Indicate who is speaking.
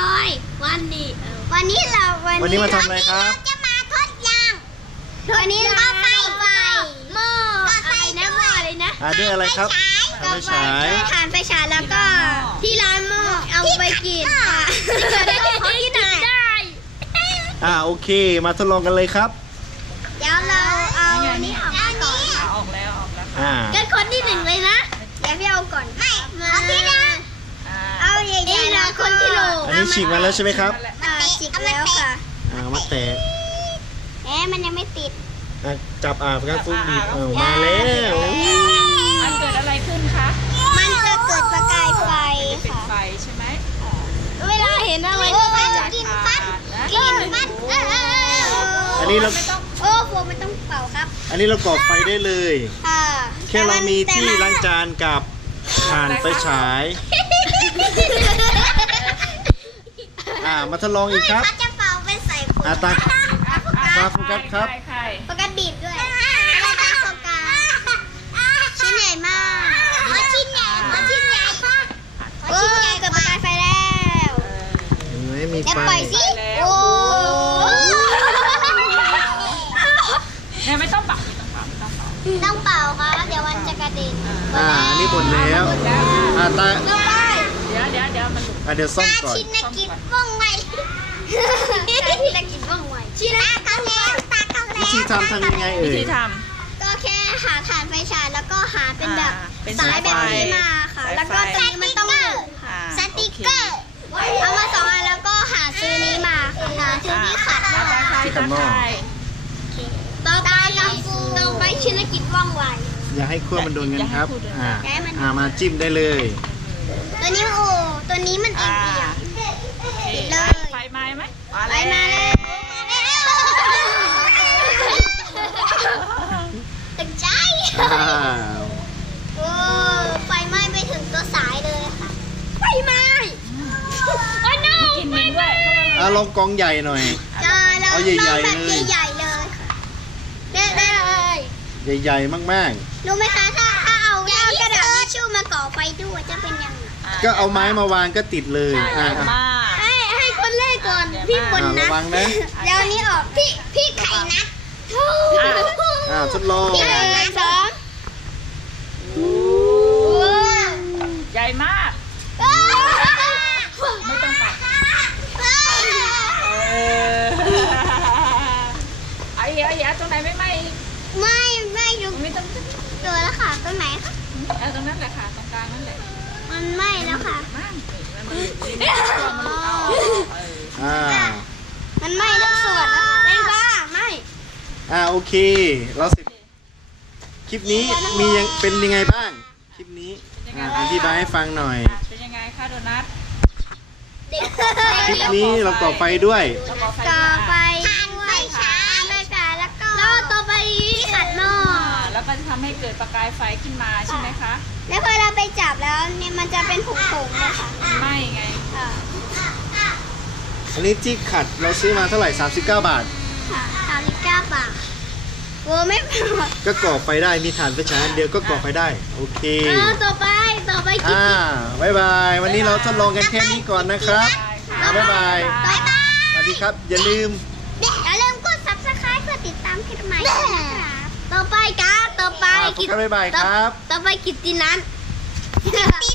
Speaker 1: อยวันนี้
Speaker 2: มาทำอะไรครับ
Speaker 1: จะมาทดลองวันนี้เราไฟหม้ออะไรนะหม้ออะไรนะ
Speaker 2: ด้วยอะไรครับไฟฉาย
Speaker 1: ถ่านไฟฉายแล้วก็ที่ร้านหม้อเอาไปกินเขากินได้
Speaker 2: โอเคมาทดลองกันเลยครับ
Speaker 1: เดี๋ยวเราเอานี่ออกมาก่อน
Speaker 3: ออกแล้ว
Speaker 1: กันคนที่หนึ่งเลยนะเดี๋ยวพี่เอาก่อนเอาที่หนึ่งเอาใหญ่ๆแล้วคนที่โหล
Speaker 2: อันนี้ฉีกมาแล้วใช่ไหมครับ
Speaker 1: ฉีกแล้วค่ะ
Speaker 2: มาแตะ
Speaker 1: มันยังไม่ติด
Speaker 2: จับโฟกัสฟุตบีบมาแล้ว
Speaker 3: มันเกิดอะไรขึ้นคะ
Speaker 1: มันจะเกิดประกายไฟ
Speaker 3: เป็น
Speaker 1: ค่ะ
Speaker 3: ไฟใช่ไหม
Speaker 1: เวลาเห็นอะไรก็ไปกินฟัน
Speaker 2: อันนี้เรา
Speaker 1: โอ้โหไม่ต้องเป่าครับ
Speaker 2: อันนี้เราก่อไฟได้เลย แค่เรามีที่ล้างจานกับถ่านไฟฉายมาทดลองอีกครับ
Speaker 1: เขาจะเป่าเป็นใส่ขวด
Speaker 2: ตาโฟกัสครับ
Speaker 1: โฟกัสบีบด้วยตาโฟกัสชิ้นใหญ่มากชิ้นใหญ่เกิดประกายไฟแล้ว
Speaker 2: เห็นไหมมี
Speaker 1: อย่า
Speaker 2: ไฟ
Speaker 1: ปล่อยสิโอ้
Speaker 3: เนี่ยไม่ต้องปัก
Speaker 1: ต้องเป่าครับเดี๋ยวมันจะกระเด็น
Speaker 2: อันนี้หมดแล้วตา
Speaker 1: ต่อไป
Speaker 3: เดี๋ยวมันหลุด
Speaker 2: เดี๋ยวซ่อมก่อน
Speaker 1: ชินกิจว่องไวชินกิจว่องไวชินตาเขาแล้ว
Speaker 2: วิธีทำยังไง
Speaker 3: วิ
Speaker 2: เอ่ย
Speaker 3: ธีท
Speaker 1: ก็แค่หาถ่านไฟฉายแล้วก็หาเป็นแบบ
Speaker 3: เป็น
Speaker 1: สายแบบนี้มาค่ะ แล้วก็ตรงนี้มันต้องหมุน
Speaker 3: ำ
Speaker 1: ค่ะสติ๊กเกอร์เอามา2 อันแล้วก็หาซื้อนี้มาค่ะหาซื้อที่ขัด
Speaker 2: ที่ขัดหม้อ
Speaker 1: ต่อไปต่อไปชินกิจว่องไว
Speaker 2: อย่าให้ขั้วมันโดนกันครับมาจิ้มได้เลย
Speaker 1: ตัวนี้ตัวนี้มันเอียงปิดเลย
Speaker 3: ไฟไหม้ไหม
Speaker 1: ไปมาเลยตึงใจโอ้ไฟไหม้ไปถึงตัวสายเลยค่ะไฟไหม้โอ้ย no
Speaker 3: กินเมนด้วย
Speaker 2: ลองกองใหญ่หน่อย
Speaker 1: เอาใหญ่ๆเลยใหญ่ๆเลยค่ะได้เลย
Speaker 2: ใหญ่ๆมาก
Speaker 1: รู้ไหมคะถ้าเอากระดาษทิชชู่มาก่อไฟด้วยจะเป็นยังไง
Speaker 2: ๆก็เอาไม้มาวางก็ติดเลย
Speaker 3: มาก
Speaker 1: ให้คนแรกก่อนพี่บนนะ
Speaker 2: ระวังนะ
Speaker 1: แล้วนี้ออกพี่ไข่นัด
Speaker 2: ทดลอง
Speaker 1: พี่ไข่นัด2
Speaker 3: ใหญ่มากไม่ต้องปักไอ้เหี้ยตรงไหนไม่ไหม้
Speaker 1: ไม่ดู
Speaker 3: ไม่ต้อง
Speaker 1: เจอแล้วค่ะตรงไหนคะ
Speaker 3: ตรงนั้นแหละค่ะตรงกลางนั่นแหละ
Speaker 1: มันไหม้แล้วค่ะ
Speaker 3: มั่ง
Speaker 1: มันไหม้ทั้งส่วนแล้วแรงบ้าไหม้
Speaker 2: โอเคเราเสร็จคลิปนี้เป็นยังไงบ้างคลิปนี้อธิบายให้ฟังหน่อย
Speaker 3: เป็นยังไงคะโดนัท
Speaker 2: คลิปนี้เราก่อไฟด้วย
Speaker 1: ก่อไฟด้วยค่ะแล้วก็ต่อไปขัดหม้อ
Speaker 3: แล้วก็จะทำให้เกิดประกายไฟขึ้นมาใช่ไหมคะ
Speaker 1: แล้วพอเราไปจับแล้วเนี่ยมันจะเป็นผงๆเลยค่ะ
Speaker 3: ไม่ไง
Speaker 2: อันนี้ที่ขัดเราซื้อมาเท่าไหร่39 บาท
Speaker 1: ค่ะ39 บาทโอ้ไม่พอ
Speaker 2: ก็ก่อไฟได้มีถ่านไฟฉายอันเดียวก็ก่อไฟได้โอเค
Speaker 1: ต่อไปกิน
Speaker 2: บ๊ายบายวันนี้เราทดลองกันแค่นี้ก่อนนะครับบ๊ายบาย
Speaker 1: บ๊ายบาย
Speaker 2: สวัสดีครับอย่าลืม
Speaker 1: กด subscribe เพื่อติดตามคลิปใหม่นะครับต่อไปกิน
Speaker 2: บ๊ายบายครับ
Speaker 1: ต่อไปกิตตินัน